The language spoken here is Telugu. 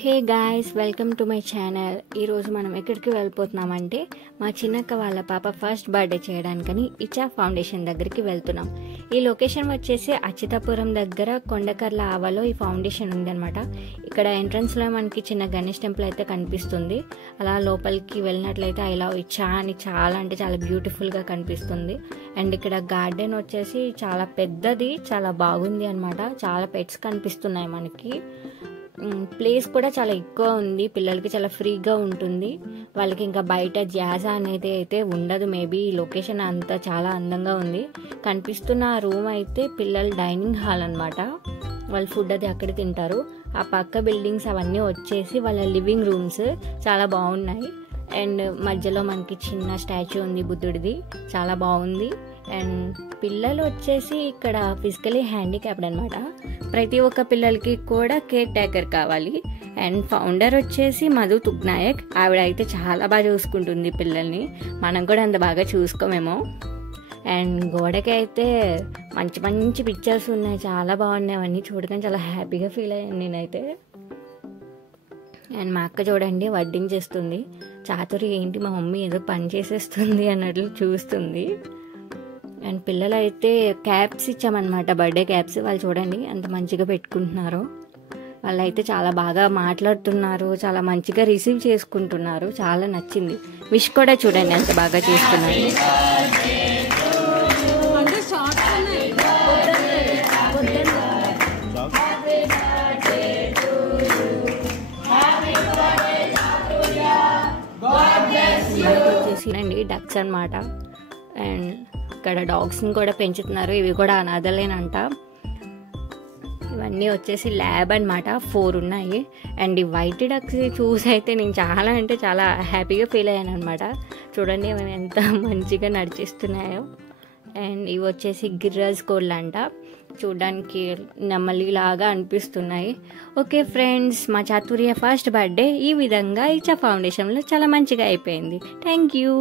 Hey guys, welcome to my channel. ఈరోజు మనం ఎక్కడికి వెళ్ళిపోతున్నామంటే మా చిన్నక్క వాళ్ళ పాప ఫస్ట్ బర్త్డే చేయడానికని ఇచా ఫౌండేషన్ దగ్గరికి వెళ్తున్నాం. ఈ లొకేషన్ వచ్చేసి అచ్యుతాపురం దగ్గర కొండకర్ల ఆవలో ఈ ఫౌండేషన్ ఉందన్నమాట. ఇక్కడ ఎంట్రన్స్లో మనకి చిన్న గణేష్ టెంపుల్ అయితే కనిపిస్తుంది. అలా లోపలికి వెళ్ళినట్లయితే ఐ లవ్ ఇచా అని చాలా అంటే చాలా బ్యూటిఫుల్గా కనిపిస్తుంది. అండ్ ఇక్కడ గార్డెన్ వచ్చేసి చాలా పెద్దది, చాలా బాగుంది అనమాట. చాలా పెట్స్ కనిపిస్తున్నాయి మనకి. ప్లేస్ కూడా చాలా ఎక్కువ ఉంది, పిల్లలకి చాలా ఫ్రీగా ఉంటుంది. వాళ్ళకి ఇంకా బయట ధ్యాస అనేది అయితే ఉండదు. మేబీ ఈ లొకేషన్ అంతా చాలా అందంగా ఉంది. కనిపిస్తున్న ఆ రూమ్ అయితే పిల్లల డైనింగ్ హాల్ అనమాట. వాళ్ళు ఫుడ్ అది అక్కడ తింటారు. ఆ పక్క బిల్డింగ్స్ అవన్నీ వచ్చేసి వాళ్ళ లివింగ్ రూమ్స్ చాలా బాగున్నాయి. అండ్ మధ్యలో మనకి చిన్న స్టాచ్యూ ఉంది బుద్ధుడిది, చాలా బాగుంది. అండ్ పిల్లలు వచ్చేసి ఇక్కడ ఫిజికలీ హ్యాండిక్యాప్డ్ అనమాట. ప్రతి ఒక్క పిల్లలకి కూడా కేర్ టేకర్ కావాలి. అండ్ ఫౌండర్ వచ్చేసి మధు తుగ్నాయక్. ఆవిడ అయితే చాలా బాగా చూసుకుంటుంది పిల్లల్ని. మనం కూడా అంత బాగా చూసుకోమేమో. అండ్ గోడకి అయితే మంచి మంచి పిక్చర్స్ ఉన్నాయి, చాలా బాగున్నాయి. అవన్నీ చూడగానే చాలా హ్యాపీగా ఫీల్ అయ్యాను నేనైతే. అండ్ మా అక్క చూడండి వడ్డింగ్ చేస్తుంది. చాతురి ఏంటి మా మమ్మీ ఏదో పని చేసేస్తుంది అన్నట్లు చూస్తుంది. అండ్ పిల్లలు అయితే క్యాప్స్ ఇచ్చామన్నమాట, బర్త్డే క్యాప్స్. వాళ్ళు చూడండి ఎంత మంచిగా పెట్టుకుంటున్నారో. వాళ్ళైతే చాలా బాగా మాట్లాడుతున్నారు, చాలా మంచిగా రిసీవ్ చేసుకుంటున్నారు. చాలా నచ్చింది. విష్ కూడా చూడండి ఎంత బాగా చేస్తున్నారు. వచ్చేసి డక్స్ అనమాట. అండ్ ఇక్కడ డాగ్స్ని కూడా పెంచుతున్నారు. ఇవి కూడా అనాథలేనంట. ఇవన్నీ వచ్చేసి ల్యాబ్ అనమాట. 4 ఉన్నాయి. అండ్ ఈ వైట్ డక్స్ చూసి అయితే నేను చాలా అంటే చాలా హ్యాపీగా ఫీల్ అయ్యాను అనమాట. చూడండి అవి ఎంత మంచిగా నడిచిస్తున్నాయో. అండ్ ఇవి వచ్చేసి గిర్రాజ్ కోళ్ళు అంట. చూడడానికి నెమలిలాగా అనిపిస్తున్నాయి. ఓకే ఫ్రెండ్స్, మా చాతుర్య ఫస్ట్ బర్త్డే ఈ విధంగా ఇచా ఫౌండేషన్లో చాలా మంచిగా అయిపోయింది. Thank you.